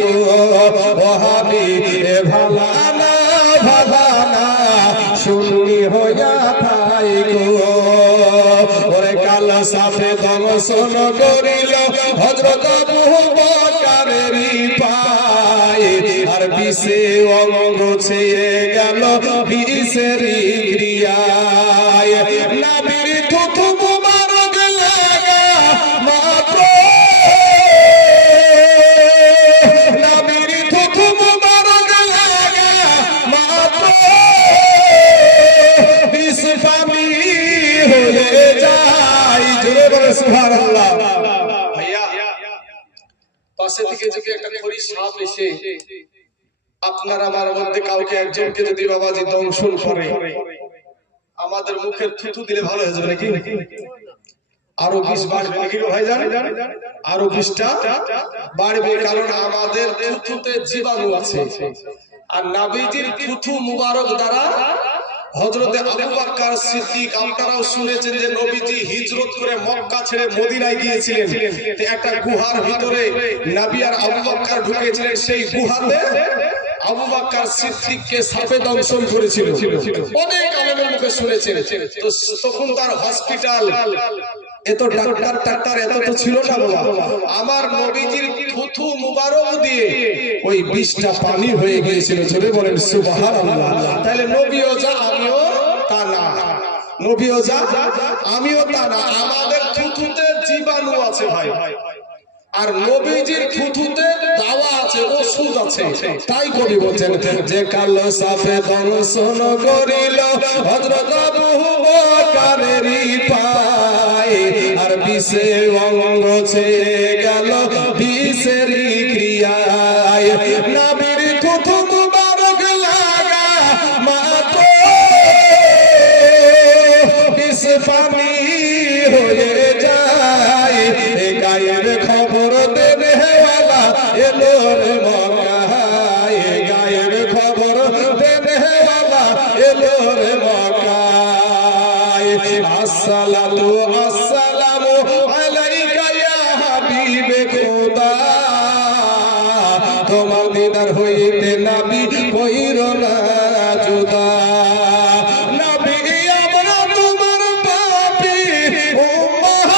গো ওহাবি এ ভালানা ভালানা শুনি হইয়া থাই গো ওরে কাল সাফে দর্শন করিল হযরত আবু বকরের পায়ে আর বিশে অঙ্গ ছেয়ে গেল বিষের ক্রিয়ায় নবীর থুথু মুবারক লাগা মাত্র নবীর থুথু মুবারক লাগা মাত্র বিষ পানি হয়ে যায় জোরে বলে সুবহানাল্লাহ। ভাইয়া পাশে থেকে যদি একটা খড়ি সাপ এসে আপনার আমার মধ্যে কাউকে একজনকে যদি বাবাজি দংশন করে আমাদের মুখের থুথু দিলে ভালো হয়ে যাবে নাকি আরো বিষ বাড়বে নাকি ভাই জানেন আরো বিষটা বাড়বে কারণ আমাদের থুথুতে জীবাণু আছে আর নবীজির থুথু মুবারক দ্বারা হযরতে আবু বকর সিদ্দিক আপনারাও শুনেছেন যে নবীজি হিজরত করে মক্কা ছেড়ে মদিনায় গিয়েছিলেন তো একটা গুহার ভিতরে নবী আর আবু বকর ঢুকেছিলেন সেই গুহাতে আবু বকর সিদ্দিককে সাপে দংশন করেছিল অনেক আলেমের মুখে শুনেছেন তো তখন তার হসপিটাল এত ডাক্তার এত তো ছিল না বাবা আমার নবীজির থুথু মুবারক দিয়ে ওই বিষটা পানি হয়ে গিয়েছিল জোরে বলেন সুবহানাল্লাহ। তাহলে নবীও যা আমিও তা না নবীও যা আমিও তা না আমাদের থুথুতে জীবাণু আছে ভাই আর নবীজির থুথুতে দাওয়া আছে ওষুধ আছে তাই কবি বলেন যে কাল সাফে দর্শন করিল হযরত আবু বকরের পায়ে আর বিষে অঙ্গ ছেয়ে গেল বিষের ক্রিয়ায় নবীর থুথু মুবারক লাগা মাত্র বিষ পানি হয়ে যায় গায়ের খবর দেবে ওয়ালা এলো রে মক্কায় গায়ের খবর দেবে ওয়ালা এলো রে মক্কায় আসসালাতু আসসালামু আলাইকা ইয়া হাবিবে খোদা তোমার দিদার হইতে নবী কইর না জুদা নবী আমরা তোমার পাপী উম্মত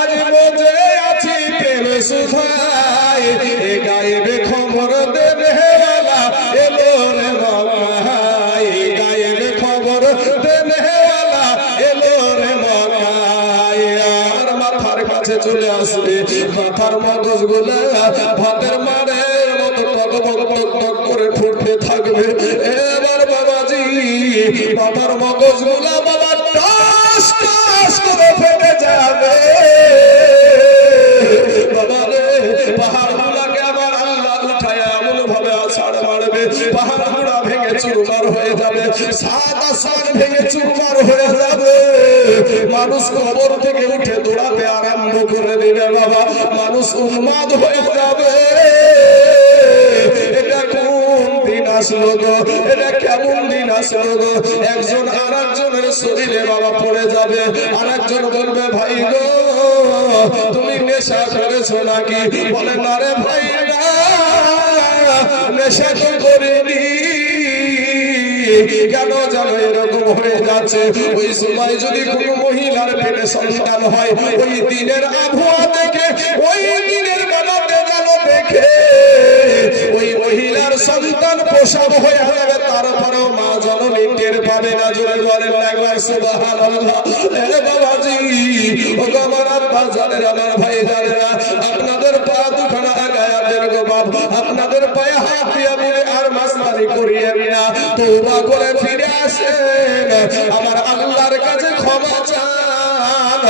আজ মজে আছি প্রেম সুধায় এ গায়েবে খবর দেবে ওয়ালা এলো রে মক্কায় গায়েবে খবর দেবে ওয়ালা এলো রে মক্কায় আর মাথার কাছে চলে আসবে মাথার মগজগুলো ভাতের মারের মতো টক করে ফুটতে থাকবে এবার বাবাজি মাথার মগজগুলো বাবা টাস টাস করে ফেটে যাবে বাবা রে পাহাড়গুলোকে আবার আল্লাহ উঠায় এমন ভাবে আছাড় মারবে পাহাড়গুলো ভেঙে চুরমার হয়ে যাবে সাত আসমান ভেঙে চুরমার হয়ে যাবে মানুষ কবর থেকে উঠে দৌড়াতে আরম্ভ করে দিবে বাবা মানুষ উন্মাদ হয়ে যাবে এটা কোন দিন আসলো গো এটা কেমন দিন আসলো গো একজন আর একজনের শরীরে বাবা পড়ে যাবে আর একজন বলবে ভাই গো তুমি নেশা করেছো নাকি বলে না রে ভাই নেশা তো করিনি কেন জানো এরকম হয়ে যাচ্ছে ওই সময় যদি কোনো মহিলার পেটে সন্তান হয় ওই দিনের আবহাওয়া দেখে ওই দিনের বেলাতে যেন দেখে ওই মহিলার সন্তান প্রসব হয়ে যাবে তারপরেও মা জননী টের পাবে না জোরে বলেন একবার সুবহানাল্লাহ। এ বাবাজি ও আমার আব্বা জানেন আমার ভাই জানেন আপনাদের পা দুখানা গায়াদের গো বাপ আপনাদের পায়ে হাত দিয়ে বলে আর মাসমারি করিয়েন না তওবা করে ফিরে আসেন আমার আল্লাহর কাছে ক্ষমা চান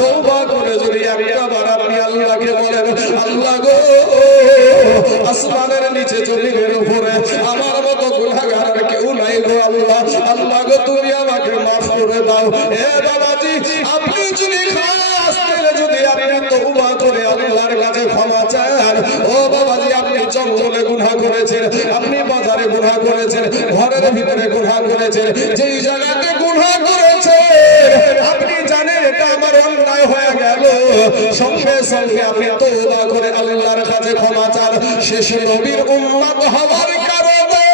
তওবা করে যদি একবার আপনি আল্লাহকে বলেন আল্লাহ গো আসমানের নিচে জমিনের উপরে আমার মতো গুনাহগার কেউ নাই গো আল্লাহ আল্লাহ গো তুমি আমাকে মাফ করে দাও এ বাবাজি আপনি যদি খাস দিলে যদি আপনি তওবা করে আল্লাহর কাছে ক্ষমা চান ও বাবাজি আপনি জঙ্গলে গুনাহ করেছেন আপনি বাজারে গুনাহ করেছেন ঘরের ভিতরে গুনাহ করেছেন যেই জায়গাতে গুনাহ করেছেন আপনি জানেন এটা আমার অন্যায় হয়ে গেল সঙ্গে সঙ্গে আপনি তওবা করে আল্লাহ শেষ নবীর উম্মত হওয়ার কারণে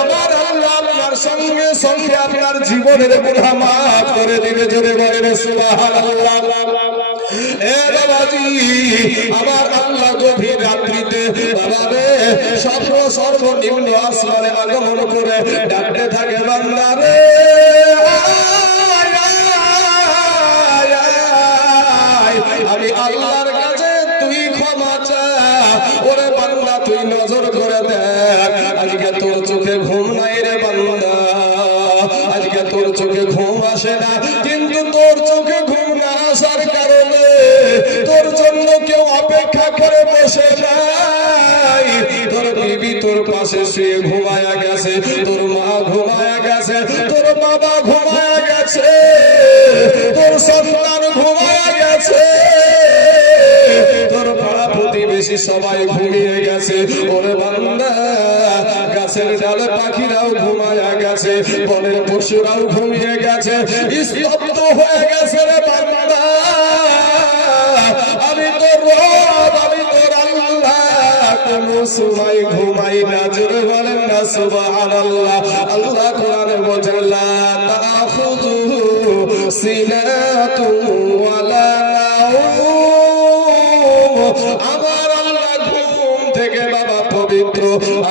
আমার আল্লাহ আপনার সঙ্গে সঙ্গে আপনার জীবনের গুনাহ মাফ করে দিবে। জোরে বলেন সুবহানাল্লাহ। এ বাবাজি, আমার আল্লাহ গভীর রাত্রিতে বাবারে সর্বনিম্ন আসমানে আগমন করে ডাকতে থাকে, বান্দারে আমি আল্লাহর কাছে তুই ক্ষমা চা। ওরে বান্দা তুই নজর করে দেখ, আজকে তোর চোখে ঘুম নাই রে বান্দা, আজকে তোর চোখে ঘুম আসে না, কিন্তু তোর চোখে ঘুম না আসার কারণে তোর জন্য কেউ অপেক্ষা করে বসে নাই। তোর বিবি তোর পাশে শুয়ে ঘুমায়া গেছে, তোর মা ঘুমায়া গেছে, তোর বাবা ঘুমায়া গেছে, তোর সন্তান ঘুমায়া গেছে, তোর পাড়া প্রতিবেশী সবাই ঘুমিয়ে গেছে। ওরে বান্দা, গাছের ডালে পাখিরাও ঘুমায়া গেছে, বনের পশুরাও ঘুমিয়ে গেছে, স্তব্ধ হয়ে গেছে রে বান্দা। আমি তোর রব, আমি তোর আল্লাহ কোন সময় ঘুমাই না। জোরে বলেন না সুবহানাল্লাহ। আল্লাহ কোরআনে বলেন, লা তাখুযুহু সিনাতুন ওয়ালা নাউম। আমার আল্লাহ ঘুম থেকে বাবা পবিত্র,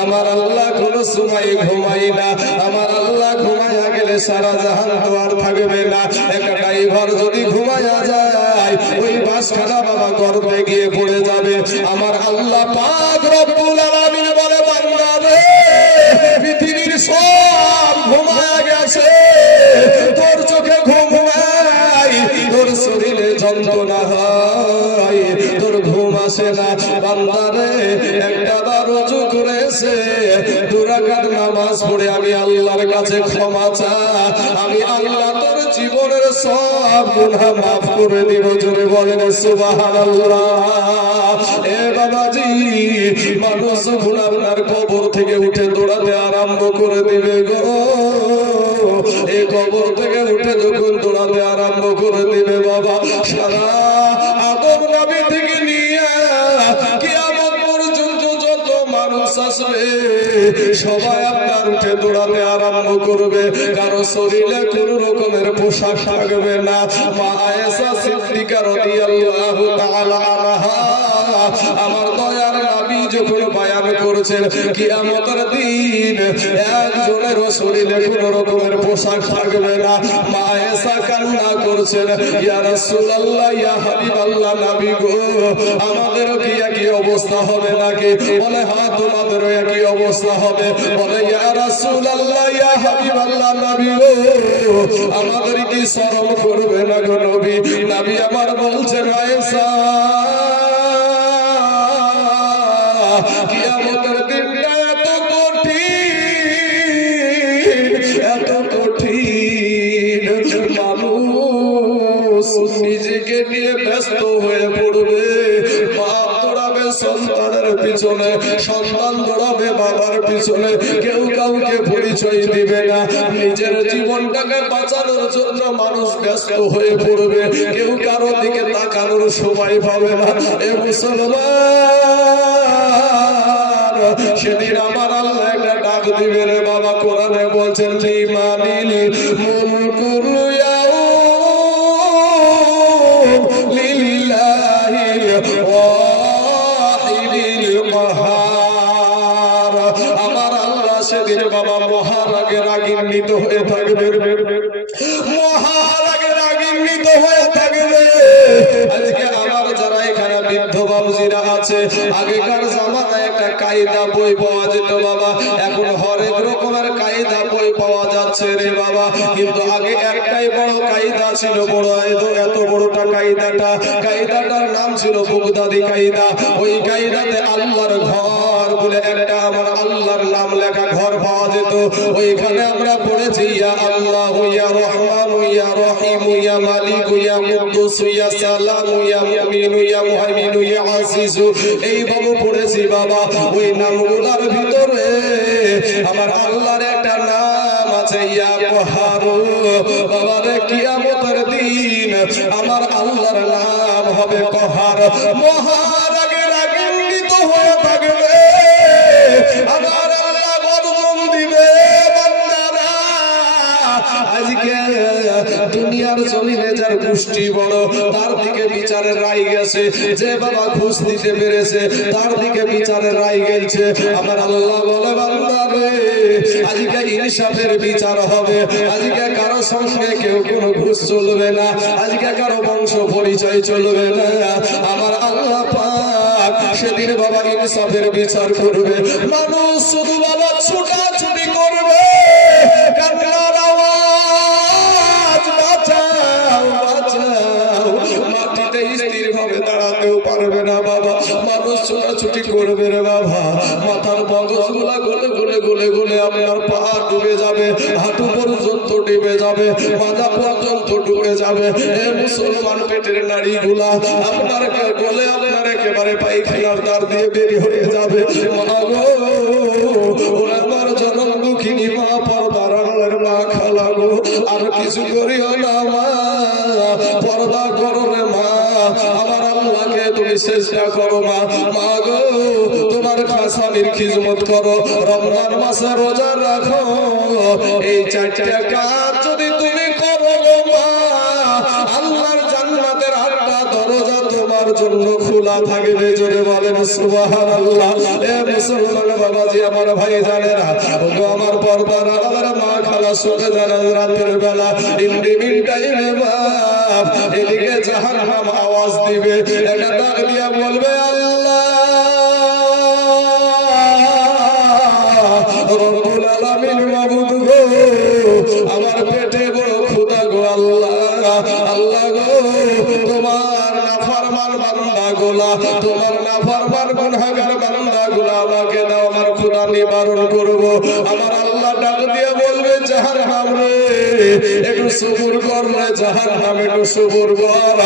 আমার আল্লাহ কোন সময় ঘুমাই না। আমার আল্লাহ ঘুমায়া গেলে সারা জাহান তো আর থাকবে না। একটা ড্রাইভার যদি ঘুমায়া যায়, ওই বাসখানা বাবা গর্তে গিয়ে পড়ে যাবে। আমার আল্লাহ পাক রব্বুল আলামিন বলে, বান্দা রে পৃথিবীর সব ঘুমায়া গেছে, তোর চোখে ঘুম নাই, তোর শরীরে যন্ত্রণা হয়, তোর ঘুম আসে না। বান্দা রে একটা বার ওযু করেছে, 2 রাকাত নামাজ পড়ে আমি আল্লাহর কাছে ক্ষমা চা, আমি আল্লাহ তোর জীবনের সব গুনাহ মাফ করে দিব। জোরে বলেন সুবহানাল্লাহ। এ বাবাজি, মানুষ যখন আপনার কবর থেকে উঠে দৌড়াতে আরম্ভ করে দিবে গো, এই কবর থেকে উঠে যখন দৌড়াতে আরম্ভ করে দিবে বাবা, সারা আদম নবী থেকে নিয়ে কিয়ামত পর্যন্ত যত মানুষ আসবে সবাই আপনার উঠে দৌড়াতে আরম্ভ করবে। কারো শরীরে কোন রকমের পোশাক থাকবে না। মা আয়েশা সিদ্দিকা রাদিয়াল্লাহু তাআলা আনহা, আমার দয়ার নবী যখন বয়ান করেছেন কিয়ামতের দিন একজনের শরীরে কোন রকমের পোশাক থাকবে না, মা আয়েশা কান্না করছেন, ইয়া রাসূলুল্লাহ, ইয়া হাবিবাল্লাহ, নবী গো আমাদের কি একই অবস্থা হবে নাকি? বলে হ্যাঁ, তোমাদেরও একই অবস্থা হবে। বলে ইয়া রাসূলুল্লাহ, ইয়া হাবিবাল্লাহ, নবী গো আমাদের কি শরম করবে না গো নবী? নবী আমার বলছেন, আয়েশা কিয়ামতের দিনটা এত কঠিন, এত কঠিন, মানুষ নিজেকে নিয়ে ব্যস্ত হয়ে পড়বে। বাপ দৌড়াবে সন্তানের পিছনে, সন্তান দৌড়াবে বাবার পিছনে, কেউ কাউকে পরিচয় দিবে না। নিজের জীবনটাকে বাঁচানোর জন্য মানুষ ব্যস্ত হয়ে পড়বে, কেউ কারো দিকে তাকানোর সময় পাবে না। এ মুসলমান, সেদিন আমার আল্লাহ একটা ডাক দিবে রে বাবা। কোরআনে বলছেন, লিমানিল মুলকুল ইয়াউম লিল্লাহিল ওয়াহিদিল কাহার। আমার আল্লাহ সেদিন বাবা মহারাগে রাগান্বিত হয়ে থাকবে, মহারাগে রাগান্বিত হয়ে থাকবে। আজকে আমার যারা এখানে বৃদ্ধ বাবুজিরা আছে, আগেকার জামানায় একটা কায়দা বই পাওয়া যেত বাবা, এখন হরেক রকমের কায়দা বই পাওয়া যাচ্ছে রে বাবা। কিন্তু আগে একটাই বড় কায়দা ছিল, বড় এত বড়টা কায়দাটার নাম ছিল বগদাদি কায়দা। ওই কায়দাতে আল্লাহর ঘর বলে একটা আমার আল্লাহর নাম লেখা ঘর পাওয়া যেত। ওইখানে আমরা পড়েছি, ইয়া আল্লাহ, ইয়া রহমান, ইয়া রহিম, ইয়া মালিক, ইয়া কুদ্দুস, ইয়া সালাম, ইয়া মুমিন, ইয়া মুহাইমিন, ইয়া আজিজ, এইভাবে পড়েছি বাবা। ওই নামগুলোর ভিতরে আমার আল্লাহর একটা নাম আছে, ইয়া কাহার। বাবারে কিয়ামতের দিন আমার আল্লাহর নাম হবে কাহার। মহারাগে রাগান্বিত হয়ে থাকবে, গোষ্ঠী বড়, তার দিকে বিচারের রায় গেছে। যে বাবা ঘুষ দিতে পেরেছে তার দিকে বিচারের রায় গেছে। আমার আল্লাহ বলে বান্দা রে, আজকে ইনসাফের বিচার হবে। আজকে কারো সঙ্গে কেউ কোনো ঘুষ চলবে না, আজকে কারো বংশ পরিচয় চলবে না। আমার আল্লাহ পাক সেদিন বাবা ইনসাফের বিচার করবে। মানুষ শুধু বাবা ছুটাছুটি করবে, কান্নার আওয়াজ, বাঁচাও বাঁচাও, মাটিতে স্থির ভাবে দাঁড়াতেও পারবে না বাবা। মানুষ ছোটাছুটি করবে রে বাবা, মাথার মগজগুলা গলে গলে গলে গলে আপনার পা ডুবে যাবে, হাঁটু পর্যন্ত ডুবে যাবে, মাজা পর্যন্ত ডুবে যাবে। এ মুসলমান পেটের নাড়িগুলা আপনার গলে আপনার একেবারে পায়খানার দ্বার দিয়ে বেরিয়ে হয়ে যাবে। মা গো, ওরা আমার জনম দুঃখিনী মা, পর্দার আড়ালের মা, খালা গো, আর কিছু করিও না মা, পর্দা করো রে মা। আমার আল্লাহকে তুমি চেষ্টা করো মা। মা গো, তোমার স্বামীর খিদমত করো, রমজান মাসে রোজা রাখো। এই চারটা কাজ যদি তুমি করো মা, আল্লাহর জান্নাতের আটটা দরজা তোমার জন্য খোলা থাকবে। জোরে বলেন সুবহানাল্লাহ। এ মুসলমান বাবাজি, আমার ভাই জানেরা, ওগো আমার পর্দার আলার মা, খালা, শুনে জানান রাতের বেলা ইন্ডিমিন টাইমে বাপ এদিকে জাহান্নাম আওয়াজ দিবে, একটা ডাক দিয়া বলবে আল্লাহ রব্বুল আলামিন, মাবুদ গো, আমার পেটে বড় ক্ষুধা গো আল্লাহ। আল্লাহ গো, তোমার নাফরমান বান্দা গোলা, তোমার নাফরমান গুনাহগার বান্দা গোলা আমাকে দাও, আমার ক্ষুধা নিবারণ করব। আমার আল্লাহ ডাক দিয়ে বলবে জাহান্নাম রে, একটু সবুর কর রে জাহান্নাম, একটু সবুর কর।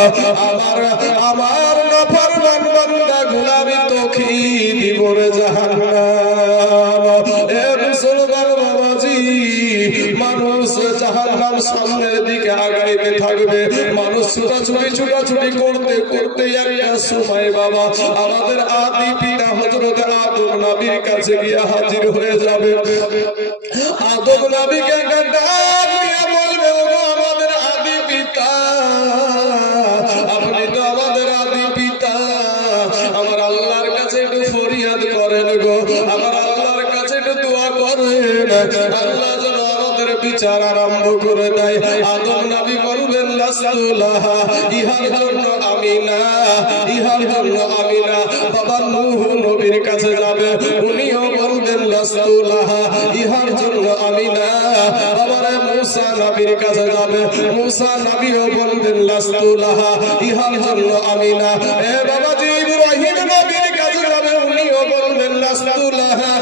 আমার নাফরমান বান্দা গোলা আমি তোকে দিব রে জাহান্নাম। এ মুসলমান বাবাজি, মানুষ জাহান্নাম সামনের দিকে আগাইতে থাকবে। মানুষ ছুটাছুটি করতে করতে একটা সময় বাবা আমাদের আদি পিতা হযরত আদম নবীর কাছে গিয়ে হাজির হয়ে যাবে। আদম নবীকে ডাক দিয়ে বলবে, ওগো আমাদের আদি পিতা, আপনি তো আমাদের আদি পিতা, আমার আল্লাহর কাছে একটু ফরিয়াদ করেন গো, আমার আল্লাহর কাছে একটু দোয়া করেন, আল্লাহ যেন আমাদের বিচার আরম্ভ করে দেয়। আদম নবী বলবেন লাস্তু লাহা, ইহার জন্য আমি না, ইহার জন্য আমি না। বাবা নূহ নবীর কাছে যাবে, উনিও বলবেন লাস্তু লাহা, ইহার জন্য আমি না। বাবারে মুসা নবীর কাছে যাবে, মুসা নবীও বলবেন লাস্তু লাহা, ইহার জন্য আমি না। এ বাবাজি ইব্রাহিম নবীর কাছে যাবে, উনিও বলবেন লাস্তু লাহা,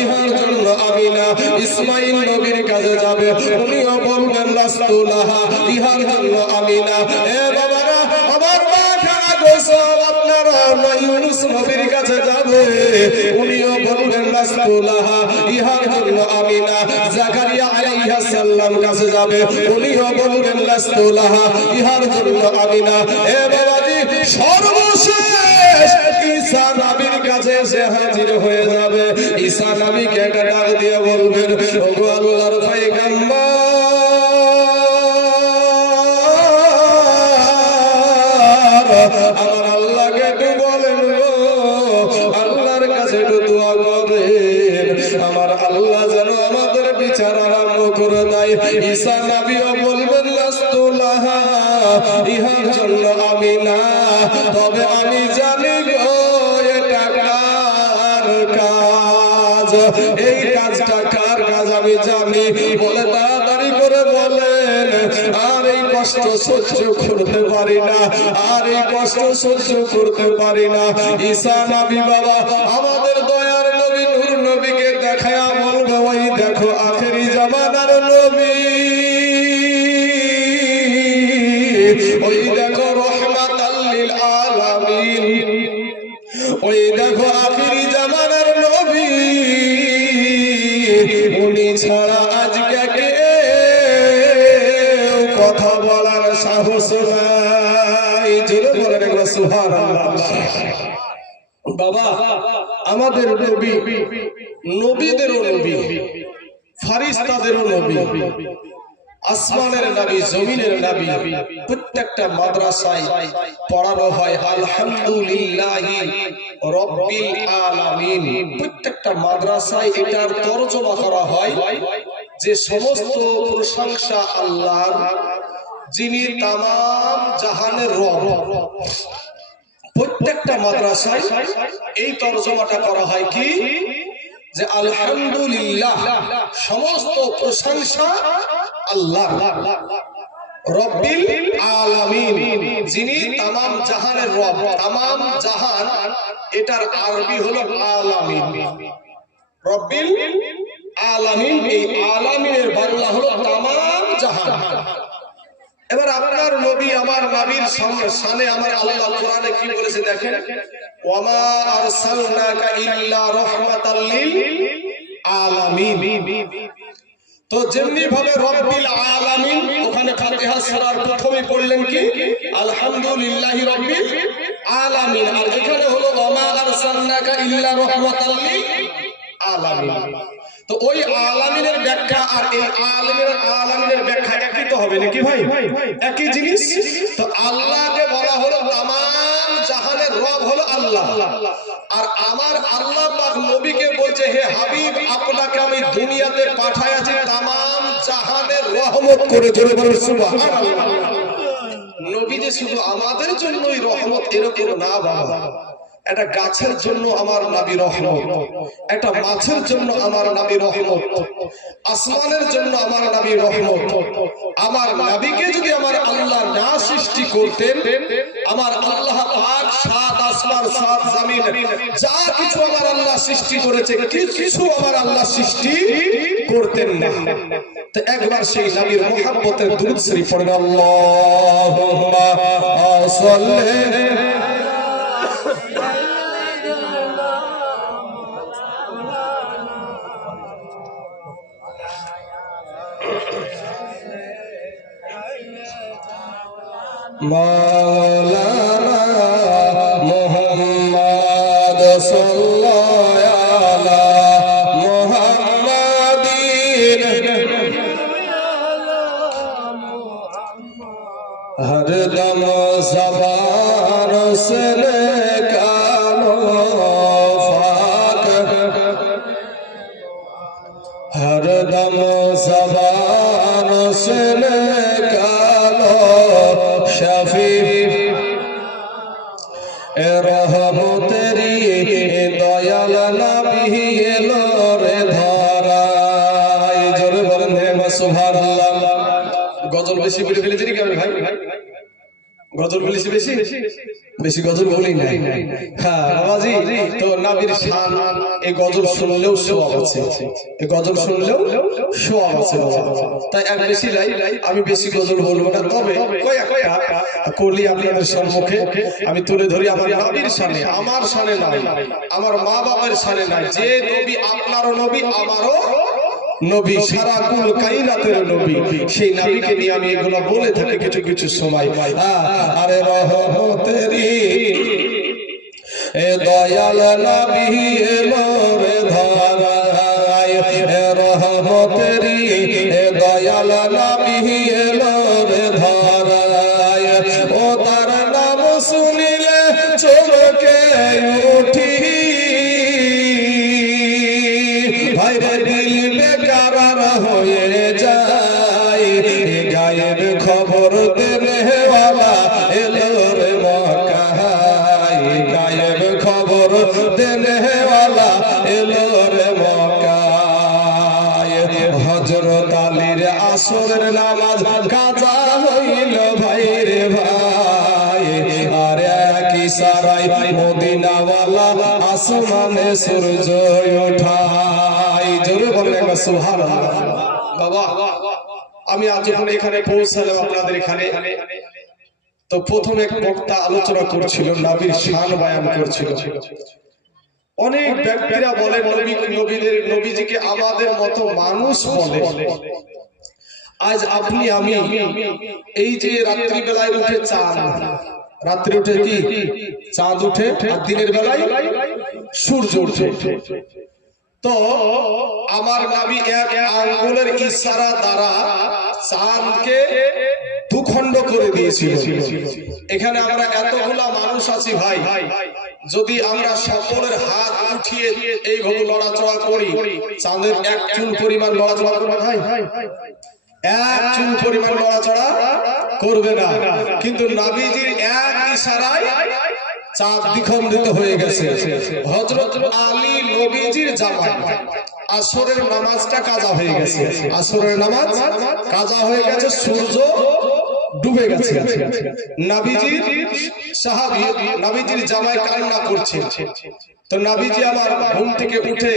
ইহার জন্য আমি না। ইসমাইল নবীর কাছে যাবে, উনিও বলবেন লাস্তু লাহা, ইহার জন্য আমি না। এ বাবারা, আমার মা খানা গোসল আপনারা ইউনূস নবীর কাছে যাবে, উনিও বলবেন লাস্তু লাহা, ইহার জন্য আমি না। জাকারিয়া আলাইহিস সালাম কাছে যাবে, উনিও বলবেন লাস্তু লাহা, ইহার জন্য আমি না। এ বাবাজি, সর্বশেষ ঈসা নবীর কাছে এসে হাজির হয়ে যাবে। ঈসা নবীকে একটা ডাক দিয়ে বলবেন, ওগো আল্লাহর পয়গম্বর, আমার আল্লাহকে একটু বলেন গো, আল্লাহর কাছে একটু দোয়া করেন, আমার আল্লাহ যেন আমাদের বিচার আরম্ভ করে দেয়। ঈসা নবীও বলবেন লাস্তু লাহা, ইহার জন্য আমি না, তবে আমি জানি গো এটা কার কাজ, এই কাজটা কার কাজ আমি জানি। বলে তাড়াতাড়ি করে বলেন, আর এই কষ্ট সহ্য করতে পারি না, আর এই কষ্ট সহ্য করতে পারি না। ঈসা নবী বাবা আমাদের দয়ার নবী নূর নবীকে দেখায়া বলবে, ওই দেখো আখেরি জামানার নবী, ওই দেখো রহমাতাল লিল আলামিন, ওই দেখো আখেরি জামানার নবী, উনি ছাড়া আজকে কেউ কথা বলার সাহস নাই। জোরে বলেন একবার সুবহানাল্লাহ। বাবা আমাদের নবী, নবীদেরও নবী, ফারিস্তাদেরও নবী, আসমানের নবী, জমিনের নবী, প্রত্যেকটা মাদ্রাসায় পড়ানো হয় আলহামদুলিল্লাহি রাব্বিল আলামিন। প্রত্যেকটা মাদ্রাসায় এটার তরজমা করা হয় যে সমস্ত প্রশংসা আল্লাহর, যিনি তামাম জাহানের রব। প্রত্যেকটা মাদ্রাসায় এই তরজমাটা করা হয় কি, যে আলহামদুলিল্লাহ সমস্ত প্রশংসা আল্লাহ, রব্বিল আলামিন যিনি তামাম জাহানের রব। তামাম জাহান এটার আরবি হলো আলামিন, রব্বিল আলামিন। এই আলামিনের বাংলা হলো তামাম জাহান। এবার আপনার নবী, আমার নবীর শানে আমার আল্লাহ কোরআনে কি বলেছে দেখেন, ওয়ামা আরসালনাকা ইল্লা রাহমাতাল লিল আলামিন। তো যেমনি ভাবে রব্বিল আলামিন, ওখানে ফাতিহা সূরার প্রথমে পড়লেন কি আলহামদুলিল্লাহি রাব্বিল আলামিন, আর এখানে হলো ওয়ামা আরসালনাকা ইল্লা রাহমাতাল লিল আলামিন। তো ওই আলামিনের ব্যাখ্যা আর এই আলামিনের ব্যাখ্যা একই তো হবে নাকি ভাই? একই জিনিস। তো আল্লাহকে বলা হলো তামাম জাহানের রব হলো আল্লাহ, আর আমার আল্লাহ পাক নবীকে বলছে হে হাবিব, আপনাকে আমি দুনিয়াতে পাঠাইছি তামাম জাহানের রহমত করে। জোরে বলুন সুবহানাল্লাহ। নবী যে শুধু আমাদের জন্যই রহমত এরকম না বাবা। একটা গাছের জন্য আমার নবী রহমত, একটা মাছের জন্য আমার নবী রহমত, আসমানের জন্য আমার নবী রহমত। আমার নবীকে যদি আমার আল্লাহ না সৃষ্টি করতেন, আমার আল্লাহ পাক সাত আসমান সাত জমিন যা কিছু আমার আল্লাহ সৃষ্টি করেছে, কিছু আমার আল্লাহ সৃষ্টি করতেন না। তো একবার সেই নবীর মুহাব্বতের দুরূদ শরীফ পড়েন, আল্লাহুম্মা সাল্লি মাওলানা মুহাম্মদ সাল্লাল্লাহু আলা মুহাম্মাদিন হরদম জবান से কানো ফাক, হরদম জবান से शफी रहमतेरी दयाल नबी एलो रे धराय। जोरे बोलेन हे सुबहानाल्लाह। गजल বেশি বলে ফেলেছি কি ভাই? গজল বলেছি বেশি বেশি গজল বলি নাই। হ্যাঁ বাবাজি, তো নবীর শান এই গজল শুনলেও সওয়াব আছে, এই গজল শুনলেও সওয়াব আছে বাবা। তাই এক বেশি লাই আমি বেশি গজল বলবো না, তবে কয়েকটা কলি আপনাদের সম্মুখে আমি তুলে ধরি আমার নবীর শানে। আমার শানে নাই, আমার মা বাবার শানে নাই। যে নবী আপনারও নবী, আমারও নবী, সারা কুল কায়নাতের নবী, সেই নবীকে নিয়ে আমি এগুলো বলে থাকি কিছু কিছু সময়। আরে রহমতেরি এ দয়াল নবী এলো রে ধরায়, রহমতেরি এ দয়াল নবী এলো রে ধরায়। ও তার নাম শুনিলে চমকে উঠি, ভাইরে দিল বেকারার হয়ে যায়। গায়েব খবর দেবে ওয়ালা এলো রে মক্কায়, গায়েব খবর দেবে ওয়ালা এলো রে মক্কায়। হযরত আলীর আসরের নামাজ কাজা হইল ভাই রে ভাই, আর এক ইশারায় মদিনাওয়ালা আসমানে সূর্য ওঠায়। জোরে বলেন একবার সুবহানাল্লাহ। বাবা আমি আজ যখন এখানে পৌঁছালাম আপনাদের এখানে, তো প্রথম এক বক্তা আলোচনা করছিল, নবীর শান বয়ান করছিল। অনেক ব্যক্তিরা বলে নবীদের নবীজিকে আমাদের মতো মানুষ বলে। আজ আপনি আমি এই যে রাত্রি বেলায় উঠে চাঁদ, রাত্রি উঠে কি চাঁদ উঠে, আর দিনের বেলায় সূর্য উঠে। তো আমার নবী এক আঙ্গুলের ইশারা দ্বারা চাঁদকে দুখণ্ড করে দিয়েছিল। এখানে আমরা এতগুলা মানুষ আছি ভাই, যদি আমরা সকলের হাত উঠিয়ে এইভাবে লড়াচড়া করি, চাঁদের এক চুল পরিমাণ লড়াচড়া করবে ভাই, এক চুল পরিমাণ লড়াচড়া করবে না। কিন্তু নবীজির এক ইশারায় চাঁদ দ্বিখণ্ডিত হয়ে গেছে। হযরত আলী নবীজির জামাই, আসরের নামাজটা কাজা হয়ে গেছে, আসরের নামাজ কাজা হয়ে গেছে, সূর্য ডুবে গেছে। নবীজির সাহাবী, নবীজির জামাই কান্না করছে। তো নবীজি আমার ঘুম থেকে উঠে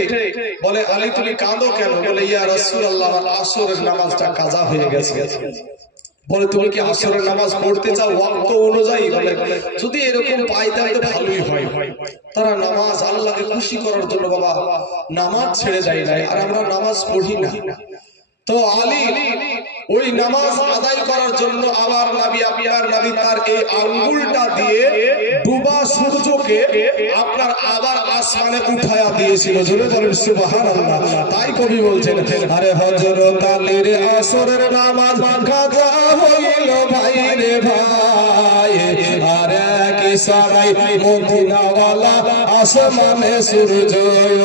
বলে, আলী তুমি কাঁদো কেন? বলে, ইয়া রাসূলুল্লাহ, আসরের নামাজটা কাজা হয়ে গেছে। বলে, তুমি কি আসরের নামাজ পড়তে চাও ওয়াক্ত অনুযায়ী? বলে, যদি এরকম পাই তাহলে ভালোই হয়। তারা নামাজ আল্লাহকে খুশি করার জন্য বাবা নামাজ ছেড়ে যায় না, আর আমরা নামাজ পড়ি না। তো আলী ওই নামাজ আদায় করার জন্য আবার নবী, আপনার নবী তার এই আঙ্গুলটা দিয়ে ডুবা সূর্যকে আপনার আবার আসমানে উঠায়া দিয়েছিল। জোরে বলেন সুবহানাল্লাহ। তাই কবি বলছেন, আরে হযরত আলীর আসরের নামাজ কাজা হইল ভাই রে ভাই, আর এক ইশারায় মদিনাওয়ালা আসমানে সূর্য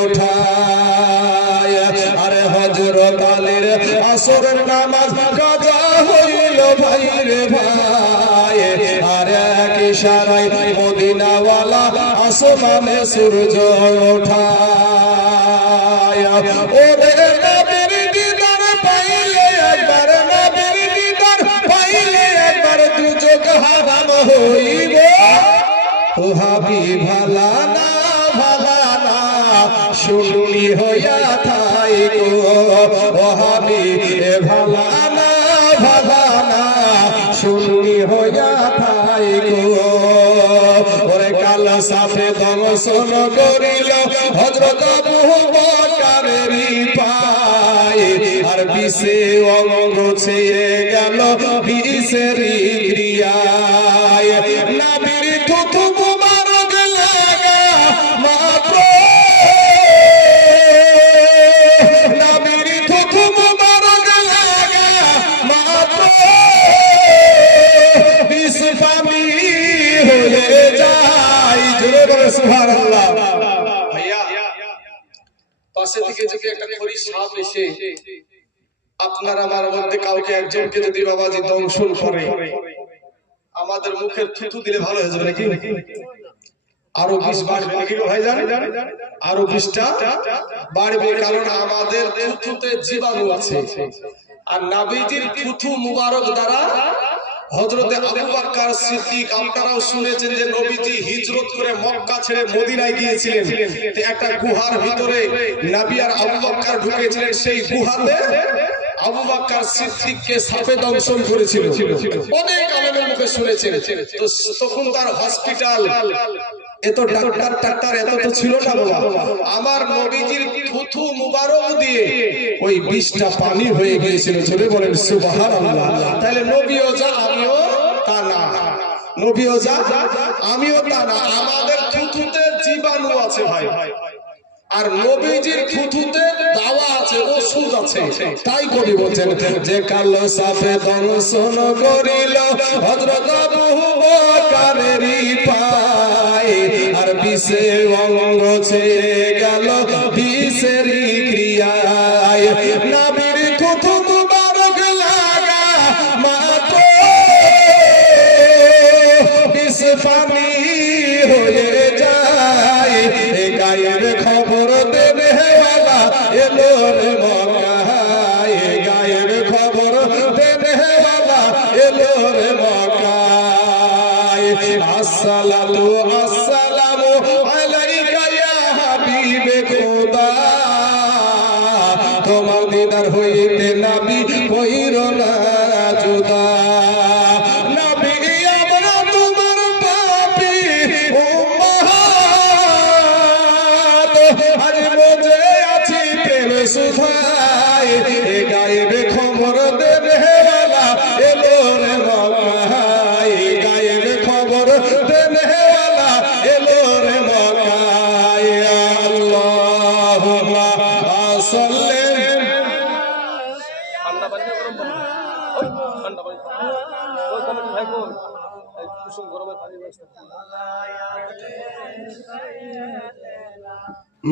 ওঠায়। আরে হযরত আলীর আসরের নামাজ কাজা হইল ভাই রে ভাই, আর এক ইশারায় মদিনাওয়ালা আসমানে সূর্য ওঠায়। ওরে নবীর দিদার পাইলে একবার, নবীর দিদার পাইলে একবার, দু চোখ হারাম হইবে। ও হাবিব ভালা না, ভালা না, শুনি হইয়া থাই গো। ও হাবিব ভালা না, ভালা না, শুনি হইয়া থাই গো। ওরে কাল সাথে দংশন করিল হযরত আবু বকরের পায়, আর বিষে অঙ্গ ছেয়ে গেল বিষের ক্রিয়ায়। নবীর থুথু মুবারক লাগা মাত্র, নবীর থুথু মুবারক লাগা মাত্র, বিষ পানি হয়ে যায়। জোরে বলে সুবহানাল্লাহ। ভাইয়া, পাশে থেকে যদি একটা খড়ি সাপ এসে আপনার আমার মধ্যে কাউকে একজনকে যদি বাবাজি দংশন করে, আমাদের মুখের থুথু দিলে ভালো হয়ে যাবে নাকি? আরো বিষ বাড়বে নাকি ভাই? জানেন আরো বিষটা বাড়বে, কারণ আমাদের থুথুতে জীবাণু আছে। আর নবীজির থুথু মুবারক দ্বারা হযরতে আবু বকর সিদ্দিক, আপনারাও শুনেছেন যে নবীজি হিজরত করে মক্কা ছেড়ে মদিনায় গিয়েছিলেন। একটা গুহার ভিতরে নবী আর আবু বকর ঢুকেছিলেন, সেই গুহাতে আবু বকর সিদ্দিককে সাপে দংশন করেছিল। অনেক আলেমের মুখে শুনেছেন। তো তখন তার হসপিটাল, এত ডাক্তার এত তো ছিল না বাবা। আমার নবীজির থুথু মুবারক দিয়ে ওই বিষটা পানি হয়ে গিয়েছিল। চলে বলেন সুবহানাল্লাহ। তাহলে নবীও যা আমিও তা না, নবীও যা আমিও তা না। আমাদের থুথুতে জীবাণু আছে ভাই, আর নবীজির থুথুতে দাওয়া আছে, ওষুধ আছে। তাই কবি বলছেন যে কালো সাপে দংশন করিল হযরত আবু বকরের পায়, আর বিষে অঙ্গ ছেয়ে গেল বিষের ক্রিয়ায়। নবীর থুথু মুবারক লাগা মাত্র বিষ পানি হয়ে যায়। গায়ের খবর দেবে ওয়ালা এলো রে মক্কায়, গায়ের খবর দেবে ওয়ালা এলো রে মক্কায়। আসসালাতু আসসালামু আলাইকা ইয়া হাবিবে খোদা, তোমার দিদার হইতে নবী কইর না জুদা। নবী আমরা তোমার পাপী উম্মত, আজ রোজে আছি প্রেম সুধায়। গায়ের খবর দেবে ওয়ালা এলো রে মক্কায়, গায়ের খবর দেবে ওয়ালা এলো রে মক্কায়। আল্লাহুম্মা সাল্লি।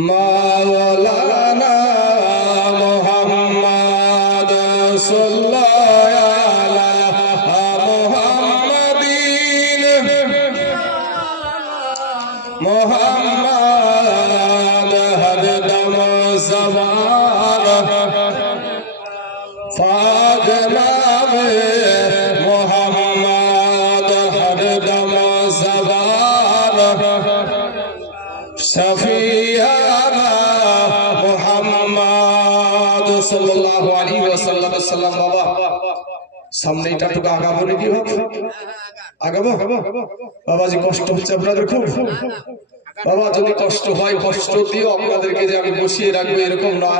মাওলানা মুহাম্মদ সাল্লাল্লাহু আলা মুহাম্মাদিন মুহাম্মদ হরদম সওয়ার পাক নামে মুহাম্মদ হরদম সওয়ার শফিয়ানা মুহাম্মদ সাল্লাল্লাহু আলাইহি ওয়াসাল্লাম। বাবা সামনে এটা তো আগাবো নাকি আগাবো বাবাজি কষ্ট হচ্ছে আপনাদের খুব বাবা যদি কষ্ট হয় কষ্ট দিও আপনাদেরকে যে আমি বসিয়ে রাখবো এরকম না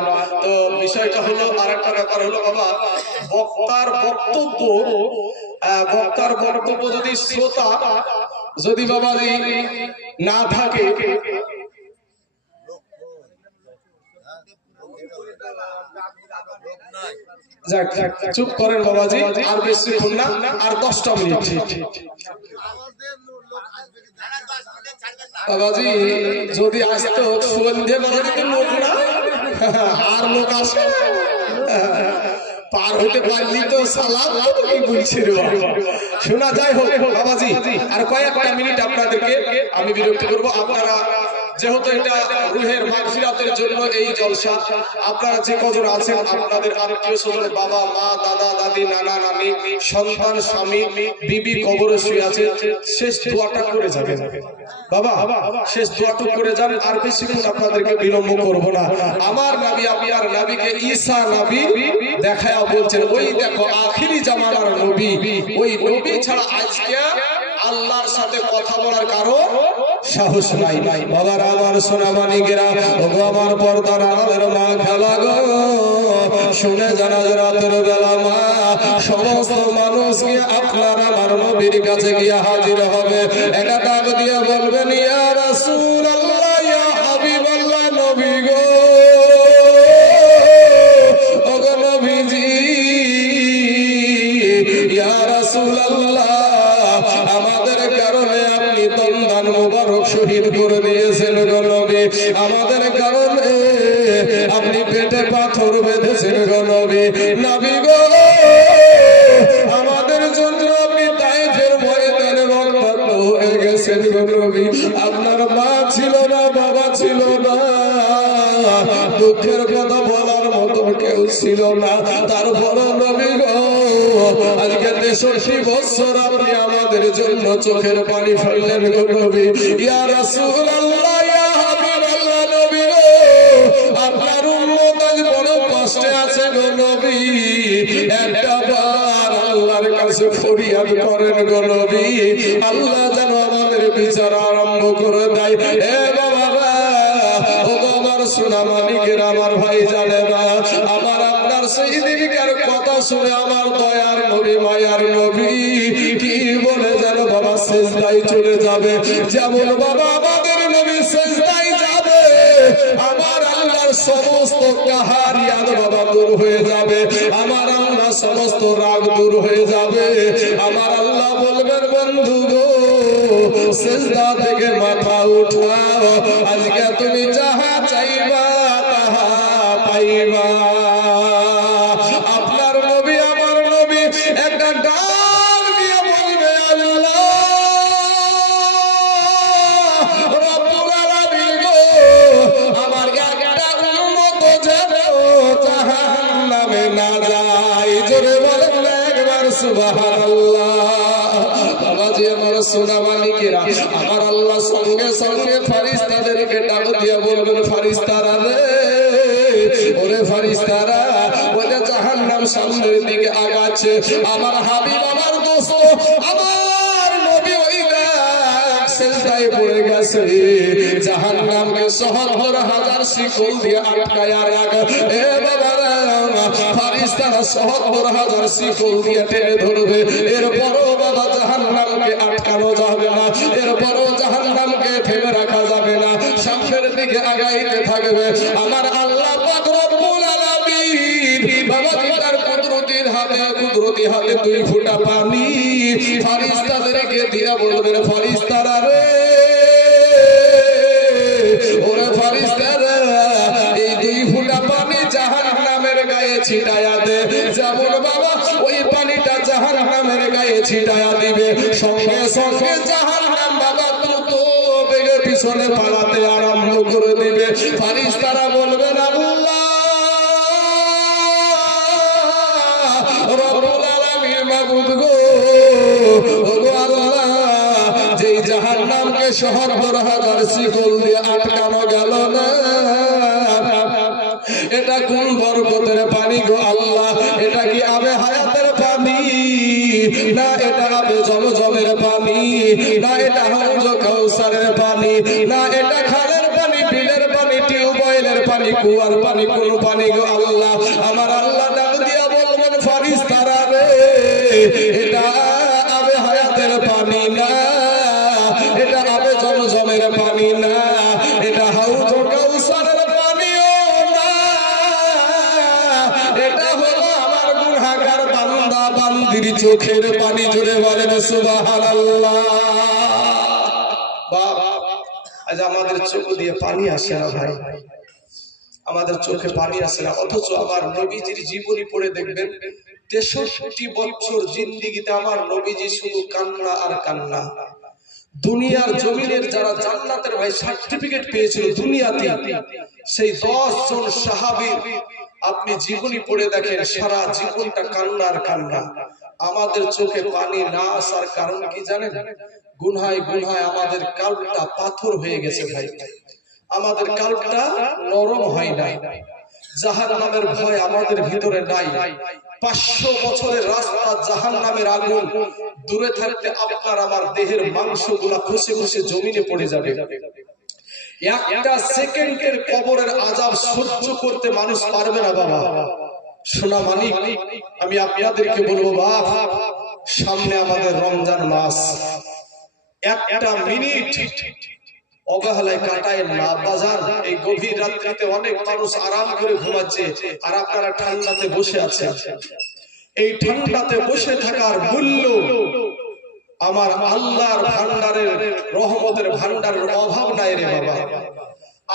তো বিষয়টা হলো আরেকটা ব্যাপার হলো বাবা বক্তার বক্তব্য যদি শ্রোতা যদি বাবাজি না থাকে চুপ করেন বাবাজি আর বেশিক্ষণ না আর 10টা মিনিট বাবাজি যদি আসতো সন্ধ্যে বাজারে তো লোক না আর লোক আসে পার হইতে পারলি তো সালাম কি বলছি রে বাবা শোনা যায় হোক বাবাজি আর কয়েকটা মিনিট আপনাদেরকে আমি বিরক্ত করব আপনারা যেহেতু এটা রুহের মাগফিরাতের জন্য এই জলসা আপনারা যে কজন আছেন আপনাদের আত্মীয় স্বজন বাবা মা দাদা দাদি নানা নানি সন্তান স্বামী বিবি কবরে শুয়ে আছে শেষ দোয়াটা করে যাবেন বাবা শেষ দোয়াটা করে যান আর বেশিক্ষণ আপনাদেরকে বিলম্ব করব না আমার নবী আপনার নবীকে ঈসা নবী দেখায়া বলছেন ওই দেখো আখিরি জামানার নবী ওই নবী ছাড়া আজকে আল্লাহর সাথে কথা বলার কারো সাহস নাই বাবার আমার সোনা মানিকেরা ওগো আমার পর্দার আড়ালের মা খেলা গো শুনে জানা রাতের বেলা মা সমস্ত মানুষকে আপনার আমার নবীর কাছে গিয়ে হাজির হবে এটা ডাক দিয়ে বলবেন ইয়া রাসূলুল্লাহ ইয়া হাবিবাল্লাহ নবী গো ওগো নবীজি ইয়া রাসূলুল্লাহ আমাদের কারণে আপনি তন্দান মোবারক শহীদ করে দিয়েছেন গো নবী আমাদের কারণে আপনি পেটে পাথর বেঁধেছেন গো নবী নবী গো আমাদের জন্য আপনি তাইফের ময়দানে রক্তাক্ত হয়ে গেছেন গো নবী আপনার মা ছিল না বাবা ছিল না দুঃখের কথা বলার মতো কেউ ছিল না তারপর নবী গো আজকে 63 বছর আপনি আমাদের জন্য চোখের পানি ফেললেন গো নবী ইয়া রাসূলুল্লাহ ইয়া হাবিবাল্লাহ নবী গো আপনার উম্মত আজ বড় কষ্টে আছে গো নবী একটা বার আল্লাহর কাছে ফরিয়াদ করেন গো নবী আল্লাহ যেন আমাদের বিচার আরম্ভ করে দেয় এ বাবা ও আমার সোনা মানিকের আমার ভাই জানে না আমার আপনার সেই দিনকার কথা শুনে আমার দয়ার নবী মায়ার নবী কি বলে যেন বাবা সেজদায় চলে যাবে যেমন বাবা আমাদের নবী সেজদায় যাবে আমার আল্লাহর সমস্ত কাহারিয়াত বাবা দূর হয়ে যাবে আমার আল্লাহ সমস্ত রাগ দূর হয়ে যাবে আমার আল্লাহ বলবেন বন্ধু গো সেজদা থেকে মাথা উঠাও আজকে তুমি যাহা চাইবা তাহা পাইবা আপনার নবী আমার নবী একটা ডাক দিয়ে বলবে আল্লাহ রব্বুল আলামিন গো আমার একটা উম্মত যেন জাহান্নামে না যায় জোরে বলেন একবার সুবহানাল্লাহ বাবাজি আমার সোনা মানিকেরা আমার আল্লাহ সঙ্গে সঙ্গে ফেরেশতাদেরকে ডাক দিয়ে বলবেন ফেরেশতারা রে ওরে ফেরেশতারা ওরে জাহান্নাম সামনের দিকে আগাচ্ছে আমার হাবিব আমার দোস্ত আমার নবী ওই সেজদায় পড়ে গেছে জাহান্নামকে ৭০,০০০ শিকল দিয়ে আটকায় রাখে এ বাবারা ফেরেশতারা ৭০,০০০ শিকল দিয়ে টেনে ধরবে এরপরও বাবা জাহান্নামকে আটকানো যাবে না এরপরও জাহান্নামকে থেমে রাখা যাবে না সামনের দিকে আগাইতে থাকবে আমার আল্লাহ পাক রব্বুল আলামিন বাবা তার কুদরতি হাতে 2 ফোঁটা পানি ফেরেশতাদেরকে দিয়ে বলবেন ফেরেশতারা রে ছিটায়া দে, যেমন বাবা ওই পানিটা জাহান্নামের গায়ে ছিটায়া দিবে, সঙ্গে সঙ্গে জাহান্নাম বাবা দ্রুত বেগে পিছনে পালাতে আরম্ভ করে দিবে। ফারিস্তারা বলবেন আল্লাহ রব্বুল আলামিন মাবুদ গো, ওগো আল্লাহ, যেই জাহান্নামকে সহস্র হাজার শিকল দিয়ে আটকানো গেল না, এটা কোন বরকতের পানি গো আল্লাহ? এটা কি আবে হায়াতের পানি, না এটা আবে জমজমের পানি, না এটা হাউজ কাউসারের পানি, না এটা খালের পানি, বিলের পানি, টিউবওয়েলের পানি, কুয়ার পানি, কোন পানি গো আল্লাহ? আমার আল্লাহ ডাক দিয়া বলবেন ফারিস্তারা রে, এটা আবে হায়াতের পানি না, এটা আবে জমজমের পানি না, এটা হাউজ কাউসারের পানিও না, এটা হলো আমার গুনাহগার বান্দা বান্দির চোখের পানি। জোরে বলেন সুবহানাল্লাহ। বাবা, আজ আমাদের চোখ দিয়ে পানি আসে না ভাই, আমাদের চোখে পানি আসে না, অথচ আমার নবীজির জীবনী পড়ে দেখবেন 63 বছর জিন্দেগিতে আমার নবীজি শুধু কান্না আর কান্না। দুনিয়ার জমিনের যারা জান্নাতের ভাই সার্টিফিকেট পেয়েছিল দুনিয়াতে, সেই 10 জন সাহাবীর আপনি জীবনী পড়ে দেখেন, সারা জীবনটা কান্না আর কান্না। আমাদের চোখে পানি না আসার কারণ কি জানেন? গুনায় গুনায় আমাদের কালটা পাথর হয়ে গেছে ভাই, আমাদের কালটা নরম হয় নাই, জাহান্নামের ভয় আমাদের ভিতরে নাই। 500 বছরের রাস্তা জাহান্নামের আগুন, দূরে থাকতে আপনার আমার দেহের মাংসগুলা খসে খসে জমিনে পড়ে যাবে। একটা সেকেন্ডের কবরের আযাব সহ্য করতে মানুষ পারবে না বাবা। সোনা মানিক, আমি আপনাদেরকে বলবো বাপ, সামনে আমাদের রমজান মাস, একটা মিনিট অবহেলায় কাটায় না বাজার। এই গভীর রাত্রিতে অনেক মানুষ আরাম করে ঘুমাচ্ছে, আর আপনারা ঠান্ডাতে বসে আছেন। এই ঠান্ডাতে বসে থাকার মূল্য আমার আল্লাহর ভান্ডারের রহমতের ভান্ডারের অভাব নাই রে বাবা।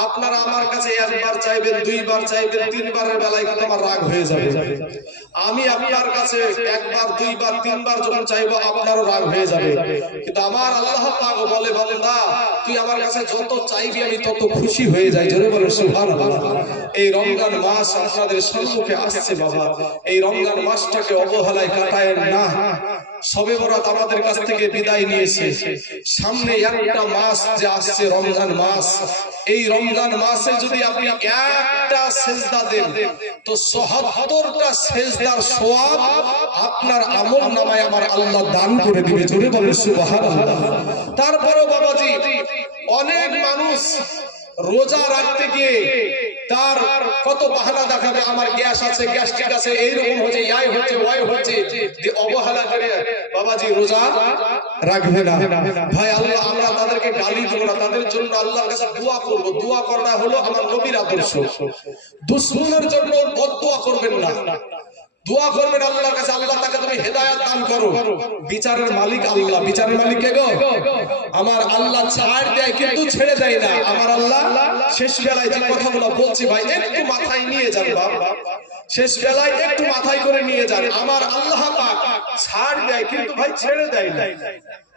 আপনারা আমার কাছে একবার চাইবেন, দুইবার চাইবেন, তিনবারের বেলায় কিন্তু আমার রাগ হয়ে যাবে। আমি আপনার কাছে একবার, দুইবার, তিনবার যখন চাইবো আপনারও রাগ হয়ে যাবে। কিন্তু আমার আল্লাহ পাক বলে না, তুই আমার কাছে যত চাইবি আমি তত খুশি হয়ে যাই। জোরে বলেন সুবহানাল্লাহ। এই রমজান মাস আপনাদের সম্মুখে আসছে বাবা, এই রমজান মাসটাকে অবহেলায় কাটায়েন না। সবে বরাত আমাদের কাছ থেকে বিদায় নিয়েছে, সামনে একটা মাস যে আসছে রমজান মাস। এই রমজান মাসে যদি আপনি একটা সেজদা দেন তো ৭৭টা সেজদার সওয়াব আপনার আমলনামায় আমার আল্লাহ দান করে দিবে। জোরে বলেন সুবহানাল্লাহ। তারপরেও বাবাজি, অনেক মানুষ রোজা রাখতে গিয়ে তার কত বাহানা দেখাবে, আমার গ্যাস আছে, গ্যাস্ট্রিক আছে, এইরকম হচ্ছে, ইয়াই হচ্ছে, ওয়াই হচ্ছে, যে অবহেলা করে বাবাজি রোজা রাখবে না। ভাই আল্লাহ, আমরা তাদেরকে গালি দেব না, তাদের জন্য আল্লাহর কাছে দোয়া করব। দোয়া করা হলো আমার নবীর আদর্শ। দুশমনের জন্য বদদোয়া করবেন না, দোয়া করবেন আল্লাহর কাছে, আল্লাহ তাকে তুমি হেদায়েত দান করো। বিচারের মালিক আল্লাহ। বিচারের মালিক কে গো? আমার আল্লাহ। ছাড় দেয় কিন্তু ছেড়ে দেয় না। আমার আল্লাহ শেষ বেলায় যে কথাগুলো বলছি ভাই, একটু মাথায় নিয়ে যান বাবা, শেষ বেলায় একটু মাথায় করে নিয়ে যান। আমার আল্লাহ পাক ছাড় দেয় কিন্তু ভাই ছেড়ে দেয় না।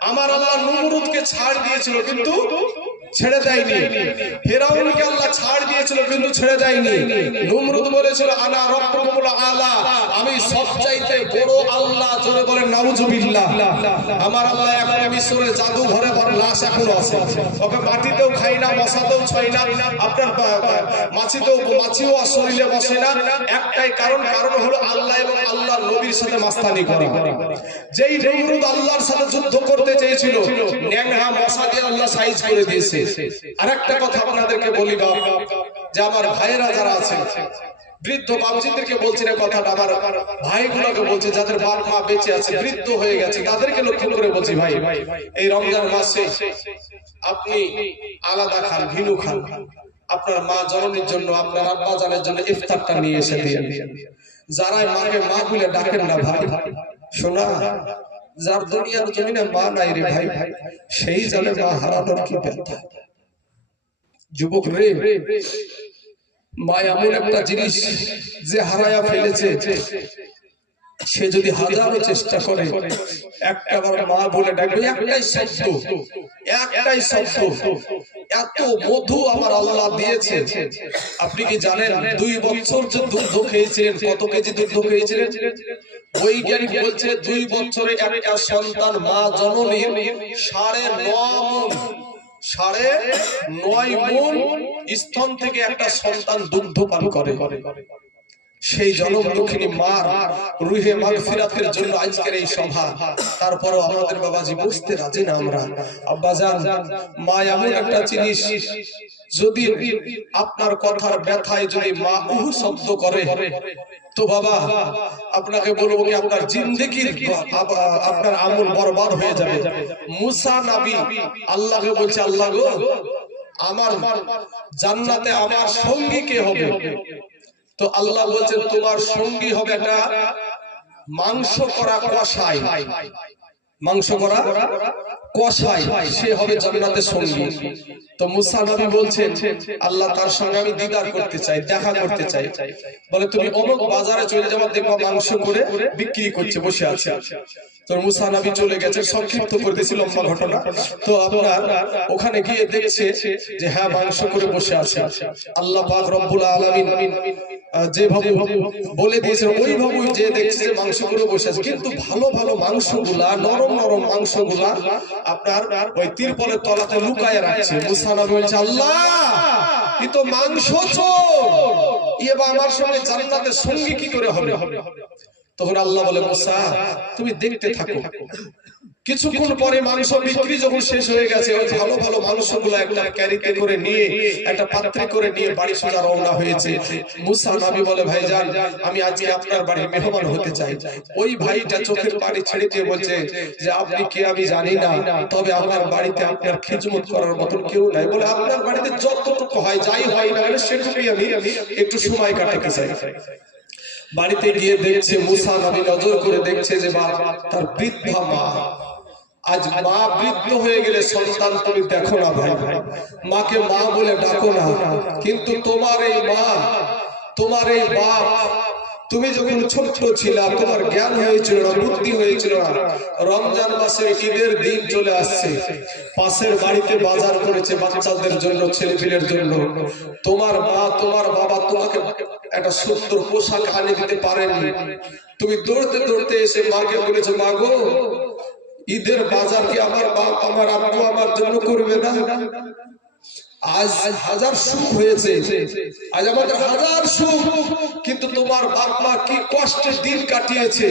আমার আল্লাহ নমরুদকে ছাড় দিয়েছিল কিন্তু ছেড়ে দেয়নি। ফিরাউনকে আল্লাহ ছাড় দিয়েছিল কিন্তু ছেড়ে দেয়নি। নমরুদ বলেছিল আনা রাব্বুকুমুল আলা, আমি সবচাইতে বড় আল্লাহ। জোরে বলেন নাউজুবিল্লাহ। আমার আল্লাহ এখন মিশরের জাদু ঘরে বড় লাশ এখনো আছে, ওকে মাটিতেও খাই না, মশাতেও ছয় না, আপনার মাছিও আর শরীরে বসে না। একটাই কারণ হলো আল্লাহ এবং আল্লাহর নবীর সাথে মাস্তানি করা। যেই নমরুদ আল্লাহর সাথে যুদ্ধ করতে চেয়েছিল, ন্যাংরা মশা দিয়ে আল্লাহ সাইজ করে দিয়েছে। আরেকটা কথা আপনাদেরকে বলি বাবা, যে আমার ভাইয়েরা যারা আছেন, বৃদ্ধ বাবজিদেরকে বলছি না কথাটা, আমার ভাইগুলোকে বলছি যাদের বাপ মা বেঁচে আছে, বৃদ্ধ হয়ে গেছে, তাদেরকে লক্ষ্য করে বলছি ভাই, এই রমজান মাসে আপনি আলাদা খান, ভিনু খান। আপনার মা জননীর জন্য, আপনার আব্বা জানের জন্য ইফতারটা নিয়ে এসে দিন। যারা মাকে মা বলে ডাকেন না ভাই, শোনা, যার দুনিয়ার জমিনে মা নাই রে ভাই, সেই জানে মা হারানোর কি ব্যথা। যুবক রে, মা এমন একটা জিনিস যে হারায়া ফেলেছে, সে যদি হাজারো চেষ্টা করে একটাবার মা বলে ডাকবে, একটাই শব্দ, এত মধু আমার আল্লাহ দিয়েছে। আপনি কি জানেন 2 বছর যে দুধ খেয়েছিলেন, কত কেজি দুধ খেয়েছিলেন? বৈজ্ঞানিক বলছে 2 বছরে একটা সন্তান মা জননীর 9.5 মণ স্তন থেকে একটা সন্তান দুগ্ধ পান করে। সেই জনম দুঃখিনী মার রুহে মাগফিরাতের জন্য আজকের এই সভা। তারপরও আমাদের বাবাজি বুঝতে রাজি না আমরা। আব্বাজান, মা এমন একটা জিনিস, যদি আপনার কথার ব্যথায় যদি মা উহু শব্দ করে, তো বাবা আপনাকে বলবো কি আপনার জিন্দেগির আপনার আমল বরবাদ হয়ে যাবে। মুসা নবী আল্লাহকে বলছে, আল্লাহ গো, আমার জান্নাতে আমার সঙ্গী কে হবে? তো আল্লাহ বলছেন, তোমার সঙ্গী হবে একটা মাংস করা কসাই, সে হবে জান্নাতের সঙ্গী। তো মুসা নবী বলছেন, আল্লাহ, তার সঙ্গে আমি দিদার করতে চাই, দেখা করতে চাই। বলে, তুমি অমুক বাজারে চলে যাওয়া, দেখবা মাংস করে বিক্রি করছে, বসে আছে। তো মুসা নবী চলে গেছে, সংক্ষিপ্ত করে দিয়েছি, লম্বা ঘটনা। তো আপনার ওখানে গিয়ে দেখছে যে হ্যাঁ, মাংস করে বসে আছে। আল্লাহ পাক রব্বুল আলামিন যেভাবে বলে দিয়েছেন ওইভাবে যে দেখছে যে মাংস করে বসে আছে, কিন্তু ভালো ভালো মাংসগুলা, নরম নরম মাংসগুলা আপনার ওই তিরপলের তলাতে লুকায় রাখছে। মুসা নবী বলছে, আল্লাহ, এ তো মাংস চোর, এবার আমার সঙ্গে জান্নাতের সঙ্গী কি করে হবে? তখন আল্লাহ বলে, মুসা, তুমি দেখতে থাকো। কিছুক্ষণ পরে মাংস বিক্রি যখন শেষ হয়ে গেছে, ওই ভালো ভালো মাংসগুলো একটা ক্যারিতে করে নিয়ে, একটা পাত্রে করে নিয়ে বাড়ি সোজা রওনা হয়েছে। মুসা নবী বলে, ভাইজান, আমি আজকে আপনার বাড়ির মেহমান হতে চাই। ওই ভাইটা চোখের পানি ছেড়ে দিয়ে বলছে যে আপনি কে আমি জানি না, তবে আমার বাড়িতে আপনার খিদমত করার মতন কেউ নাই। বলে, আপনার বাড়িতে যতটুকু হয়, যাই হয় না সেটুকুই আমি একটু সময় কাটাতে চাই। বাড়িতে গিয়ে দেখছে, মুসা নবী নজর করে দেখছে যে তার বৃদ্ধা মা। আজ মা বৃদ্ধ হয়ে গেলে সন্তান তুমি দেখো না ভাই, মাকে মা বলে ডাকো না, কিন্তু তোমার এই মা, তোমার এই বাপ, তুমি যখন ছোট ছিলা, তোমার জ্ঞান হয়েছিল না, বুদ্ধি হয়েছিল না, রমজান মাসের ঈদের দিন চলে আসছে, পাশের বাড়িতে বাজার করেছে বাচ্চাদের জন্য, ছেলেপিলের জন্য। তোমার মা, তোমার বাবা তোমাকে একটা সুন্দর পোশাক আনে দিতে পারেনি। তুমি দৌড়তে দৌড়তে এসে মাকে বলেছো, মা গো, ঈদের বাজার কি আমার বাপ, আমার আব্বু আমার জন্য করবে না? আজ হাজার সুখ হয়েছে, আজ আমাদের হাজার সুখ, কিন্তু তোমার বাপ মা কি কষ্টের দিন কাটিয়েছে।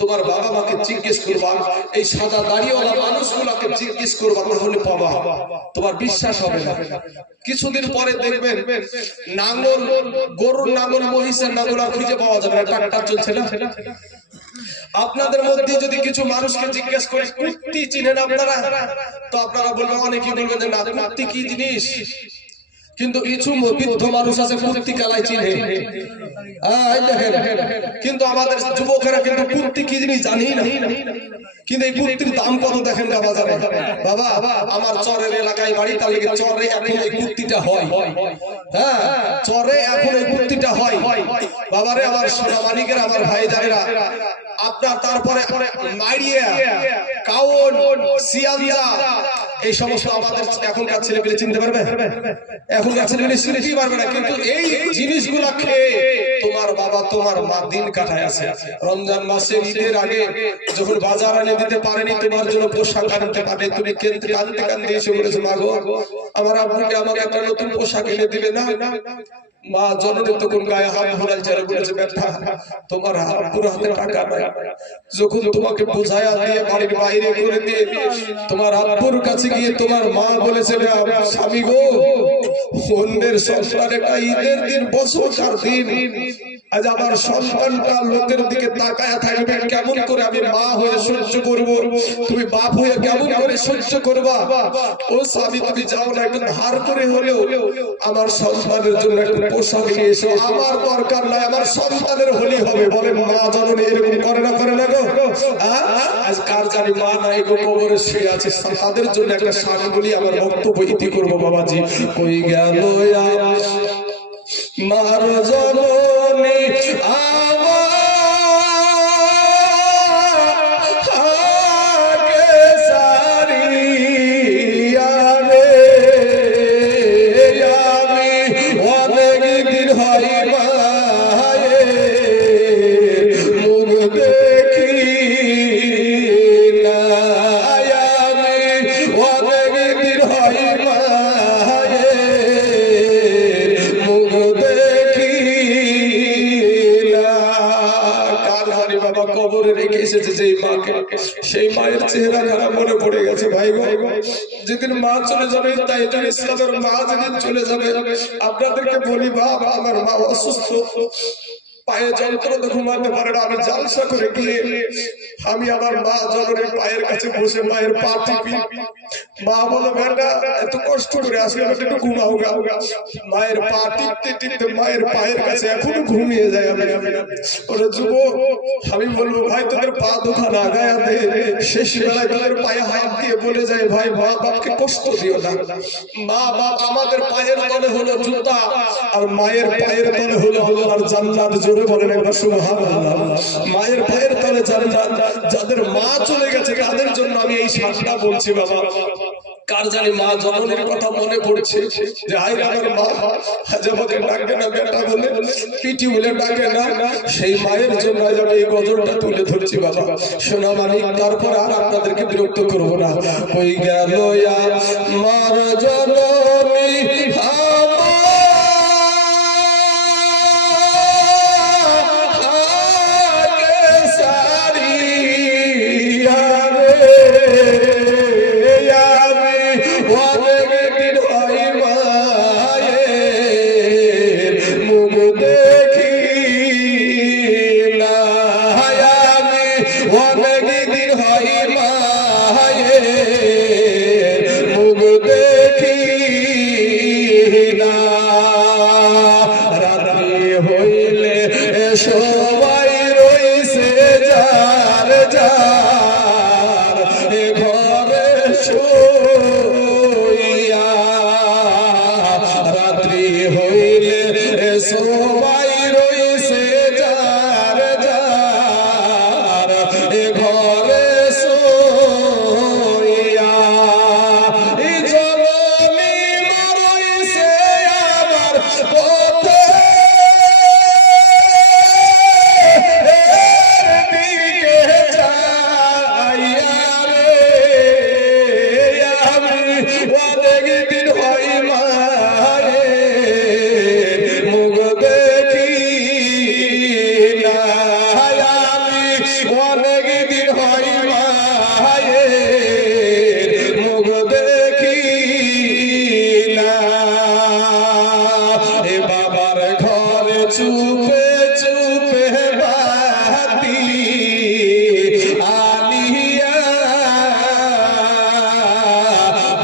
তোমার বাবা মাকে জিজ্ঞেস করবা, এই সাদা দাড়িওয়ালা মানুষগুলোকে জিজ্ঞেস করবা, তাহলে পাবা, তোমার বিশ্বাস হবে না। কিছুদিন পরে দেখবেন নাঙ্গল, গরুর নাঙ্গল, মহিষের নাঙ্গল আর খুঁজে পাওয়া যাবে না, ট্রাক্টর চলছে না। আপনাদের মধ্যে যদি কিছু মানুষকে জিজ্ঞেস করে কুর্তি চিনেন আপনারা, তো আপনারা বলবেন, অনেকেই বলবেন যে না, কুর্তি কি জিনিস। কিন্তু কিছু বৃদ্ধ মানুষ আছে কুর্তি কালাই চিনে, কিন্তু আমাদের যুবকেরা কিন্তু কুর্তি কি জিনিস জানি না। কিন্তু এই কুর্তির দাম কত দেখেন না বাজারে। বাবা, আমার চরের এলাকায় বাড়ি, তার লেগে চরে এখন এই কুর্তিটা হয়। হ্যাঁ, চরে এখন এই কুর্তিটা হয়। বাবারে, আমার সোনা মানিকের, আমার ভাইজানেরা, আপনার তারপরে মাইরিয়া, কাউন, সিয়ালদা, এই সমস্ত আমাদের এখনকার ছেলেপেলে চিনতে পারবে? এখনকার ছেলেপেলে চিনতেই পারবে না। কিন্তু এই জিনিসগুলা খেয়ে তোমার বাবা, তোমার মা দিন কাটায় আছে। রমজান মাসে ঈদের আগে যখন বাজার এনে দিতে পারেনি, তোমার জন্য পোশাক আনতে পারে, তুমি কাঁদতে কাঁদতে এসে বলেছো, মা গো, আমার আব্বুকে আমাকে একটা নতুন পোশাক এনে দিবে না? মা জননী তখন গায়ে হাত ঘোরাল চালে বলেছে, বেটা, তোমার আব্বুর হাতে টাকা নাই। যখন তোমাকে বোঝায়া দিয়ে বাড়ির বাইরে করে দিয়ে তোমার আব্বুর কাছে গিয়ে তোমার মা বলেছে, স্বামী গো, অন্যের সন্তান একটা ঈদের দিন, বছরকার দিন, আজ আমার সন্তানটা লোকের দিকে তাকায়া থাকবে, কেমন করে আমি মা হয়ে সহ্য করব, তুমি বাপ হয়ে কেমন করে সহ্য করবা? ও স্বামী, তুমি যাও না, একটু ধার করে হলেও আমার সন্তানের জন্য একটু পোশাক নিয়ে এসো, আমার দরকার নাই, আমার সন্তানের হলি হবে। বলে, মা জননী এরকম করে না, করে না গো। আজ কার জানি মা নাই গো, কবরে শুয়ে আছে, তাদের জন্য একটা শান বলি, আমার বক্তব্য ইতি করবো। বাবাজি, কই গেল রেখেছে যেই মাকে, সেই মায়ের চেহারা খারাপ মনে পড়ে গেছে ভাই গো। যেদিন মা চলে যাবে, তাই তো ইসলামের মা যেদিন চলে যাবে, আপনাদেরকে বলি বাবা, আমার মা অসুস্থ, পায়ে যন্ত্রণা ঘুমাতে পারে না, আমি জালসা করে গিয়ে আমি আমার মা জননীর পায়ের কাছে বসে মায়ের পা টিপি। মা বলো বেটা এত কষ্ট করে আসলে একটু ঘুমাও গা। মায়ের পা টিপতে টিপতে মায়ের পায়ের কাছে এখনো ঘুমিয়ে যায়। ওরা যুবক, আমি বলবো ভাই তোদের পা দুখানা আগায়া দে। শেষ বেলায় তাদের পায়ে হাত দিয়ে বলে যায় ভাই মা বাপকে কষ্ট দিও না। মা বাপ আমাদের পায়ের তলে হলো জুতা, আর মায়ের পায়ের তলে হলো আল্লাহর জান্নাত। জোরে বলেন একবার সুবহানাল্লাহ। মায়ের পায়ের তলে জান্নাত। যাদের মা চলে গেছে তাদের জন্য আমি এই শানটা বলছি বাবা। কার জানি মা জননীর কথা মনে পড়ছে যে হাই আমার মা আজ আমাকে ডাকে না বেটা বলে, পিটি বলে ডাকে না, সেই মায়ের জন্য আজ আমি এই গজলটা তুলে ধরছি বাবা। শোনা মানিক, তারপর আর আপনাদেরকে বিরক্ত করবো না। ওই গেল মার জননী সবাই রইছে যার যার ঘরে শুইয়া, রাত্রি হইলে সবাই রইছে যার যার ঘরে শুইয়া। জননী রইছে আমার পথে, চুপে চুপে বাতি আলিয়া,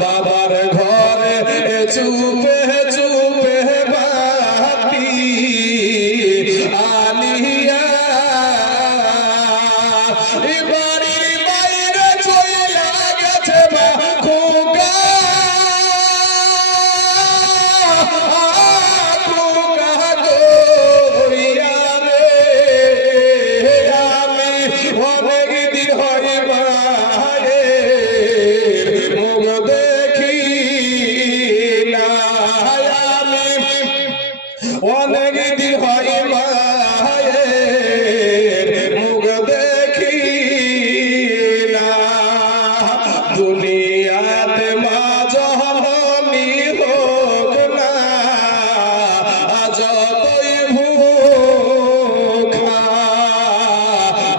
বাবার ঘরে চুপে চুপে বাতি আলিয়া, বাড়ির বাইরে চলে গেছে মা খোকা, অনেক দিন হয় মায়ের মুখ দেখি না। দুনিয়াতে মা জননী হোক না যতই ভুখা,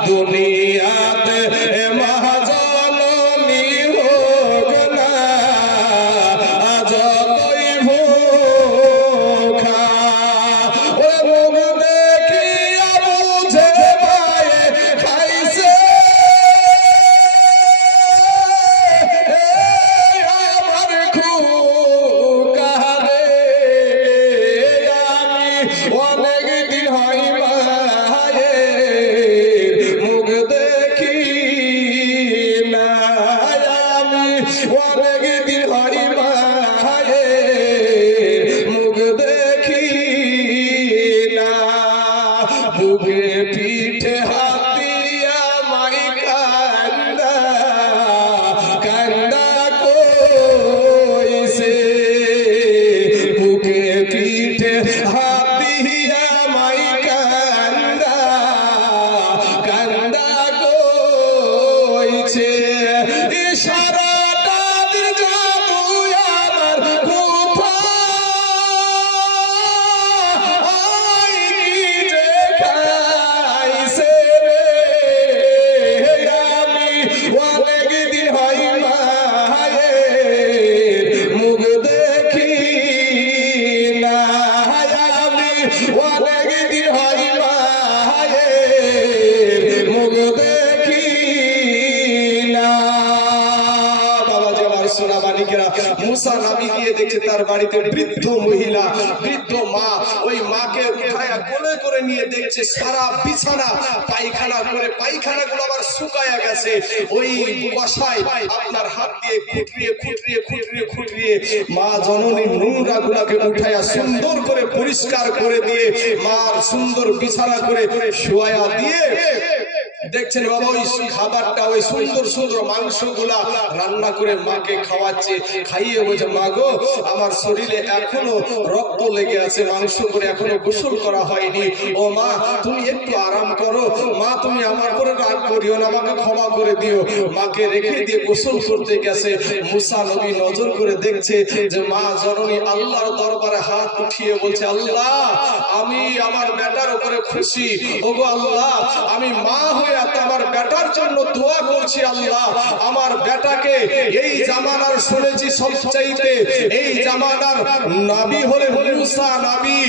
দুনিয়াতে মা জননী হোক না যতই ভুখা, অনেক দিন হয় মায়ের মুখ দেখি না, আমি অনেক দিন হয় মায়ের মুখ দেখি না। বুকে পিঠে হাত দিয়া মাই কান্দা কান্দা কইছে, বুকে পিঠে হাত দিয়া তার বাড়িতে বৃদ্ধ মহিলা, বৃদ্ধ মা, ওই মাকে উঠায়া কোলে করে নিয়ে দেখছে সারা বিছানা পায়খানা করে, পায়খানাগুলো আবার শুকায়া গেছে। ওই কষায় আপনার হাত দিয়ে খুঁটিয়ে খুঁটিয়ে খুঁটিয়ে খুঁটিয়ে মা জননীর নোংরা গুলাকে উঠায়া সুন্দর করে পরিষ্কার করে দিয়ে মার সুন্দর বিছানা করে শোয়া দিয়ে দেখছেন বাবা ওই খাবারটা, ওই সুন্দর সুন্দর মাংসগুলা রান্না করে মাকে খাওয়াচ্ছে। খাইয়ে বলছে, মা গো আমার শরীরে এখনো রক্ত লেগে আছে, মাংস করে এখনো গোসল করা হয়নি। ও মা তুমি একটু আরাম করো, মা তুমি আমার করে রাগ করিও না, আমাকে ক্ষমা করে দিও। মাকে রেখে দিয়ে গোসল করতে গেছে। মুসা নবী নজর করে দেখছে যে মা জননী আল্লাহর দরবারে হাত উঠিয়ে বলছে, আল্লাহ আমি আমার বেটার উপরে খুশি। ওগো আল্লাহ আমি মা হয়ে আমার বেটার জন্য দোয়া করছি। আল্লাহ আমার বেটাকে এই জামানার শুনেছি সবচাইতে এই জামানার নবী হলেন মুসা নবী,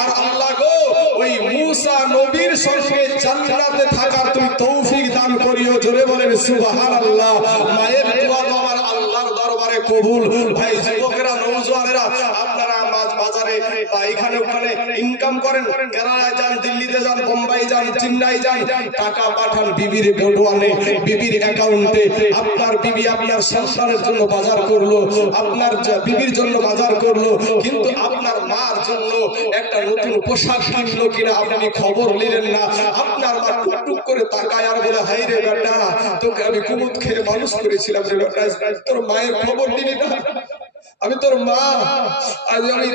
আর আল্লাহ গো ওই মুসা নবীর সঙ্গে জান্নাতে থাকার তুমি তৌফিক দান করিও। জোরে বলেন সুবহানাল্লাহ। মায়ের দোয়া তো আমার আল্লাহর দরবারে কবুল। ভাই যুবকেরা, নওজোয়ানেরা, আপনারা বাজারে বা এখানে ওখানে ইনকাম করেন, কেরালায় যান, দিল্লিতে যান, বোম্বাই যান, চেন্নাই যান, টাকা পাঠান বিবির গোডওয়ানে, বিবির অ্যাকাউন্টে। আপনার বিবি আপনার সংসারের জন্য বাজার করলো, আপনার বিবির জন্য বাজার করলো, কিন্তু আপনার মার জন্য একটা নতুন পোশাক কিনলো কিনা আপনি খবর নিলেন না। আপনার মা টুকটুক করে তাকায় আর বলে, হাই রে বেটা তোকে আমি কুমুদ খেয়ে মানুষ করেছিলাম রে বেটা, তোর মায়ের খবর দিলি না। আমি তোর মা, আজ আমি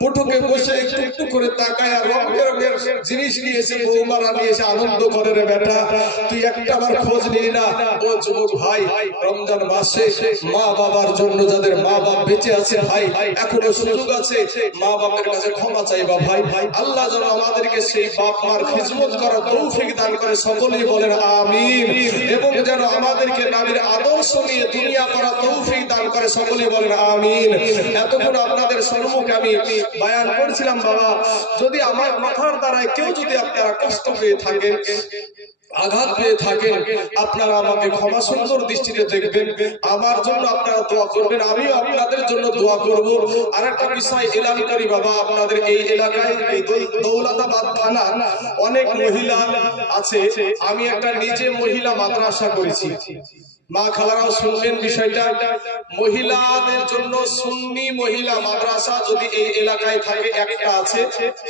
পুটুকে বসে একটু করে তাকায় আর রঙের রঙের জিনিস নিয়েছে, বৌমারা নিয়েছে, আনন্দ করে রে বেটা, তুই একটা বার খোঁজ নিলি না। ও যুবক ভাই, রমজান মাসে মা বাবার জন্য, যাদের মা বাপ বেঁচে আছে ভাই, এখনো সুযোগ আছে মা বাবার কাছে ক্ষমা চাইবা ভাই। আল্লাহ যেন আমাদেরকে সেই বাপ মার খিদমত করার তৌফিক দান করে, সকলেই বলেন আমিন। এবং যেন আমাদেরকে নবীর আদর্শ নিয়ে দুনিয়া করা তৌফিক দান করে, সকলেই বলেন আমিন। এতক্ষণ আপনাদের সম্মুখে আমি বয়ান করেছিলাম বাবা, যদি আমার কথার দ্বারায় কেউ যদি আপনারা কষ্ট পেয়ে থাকেন, আঘাত পেয়ে থাকেন, আপনারা আমাকে ক্ষমা সুন্দর দৃষ্টিতে দেখবেন, আমার জন্য আপনারা দোয়া করবেন, আমিও আপনাদের জন্য দোয়া করব। আর একটা বিষয় এলান করি বাবা, আপনাদের এই এলাকায় এই দৌলতাবাদ থানা অনেক মহিলা আছে। আমি একটা নিজে মহিলা মাদ্রাসা করেছি, মা খালারাও শুনবেন বিষয়টা। মহিলাদের জন্য সুন্নি মহিলা মাদ্রাসা যদি এই এলাকায় থাকে, একটা আছে,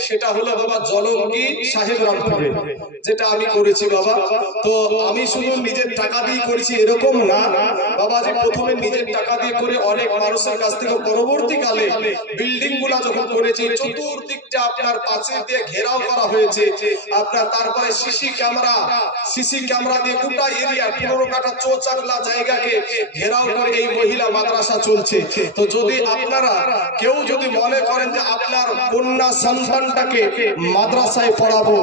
সেটা হলো বাবা জলঙ্গি সাহেব রামপুরে, যেটা আমি করেছি বাবা। তো আমি শুধু নিজের টাকা দিয়ে করেছি এরকম না বাবা, যে প্রথমে নিজের টাকা দিয়ে করে অনেক মানুষের কাছ থেকে পরবর্তীকালে বিল্ডিং গুলা যখন করেছি, চতুর্দিকটা আপনার পাঁচিল দিয়ে ঘেরাও করা হয়েছে আপনার, তারপরে সিসি ক্যামেরা দিয়ে গোটা এরিয়া 15 কাঠা চৌচাক জায়গাকে ঘেরাও করে এই মহিলা মাদ্রাসা চলছে। তো যদি আপনারা কেউ যদি মনে করেন যে আপনার কন্যা সন্তানটাকে মাদ্রাসায় পড়াবো,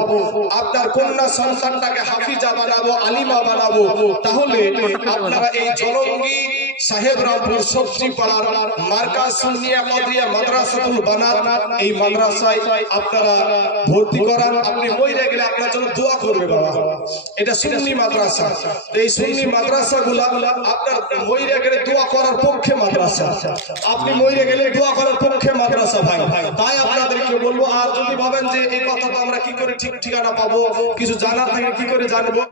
আপনার কন্যা সন্তানটাকে হাফিজা বানাবো, আলিমা বানাবো, তাহলে আপনারা এই জলঙ্গি সাহেব রামপুর সবজি পাড়ার মার্কাজ সুন্নিয়া কাদরিয়া মাদ্রাসাতুল বানাত, এই মাদ্রাসায় আপনারা ভর্তি করান। আপনি মইরে গেলে আপনার জন্য দোয়া করবে বাবা, এটা সুন্নি মাদ্রাসা। এই সুন্নি মাদ্রাসাগুলা আপনার মইরে গেলে দোয়া করার পক্ষে মাদ্রাসা, আপনি মইরে গেলে দোয়া করার পক্ষে মাদ্রাসা ভাই। তাই আপনাদেরকে বলবো, আর যদি ভাবেন যে এই কথা তো আমরা কি করে ঠিক ঠিকানা পাবো, কিছু জানার থাকে কি করে জানবো,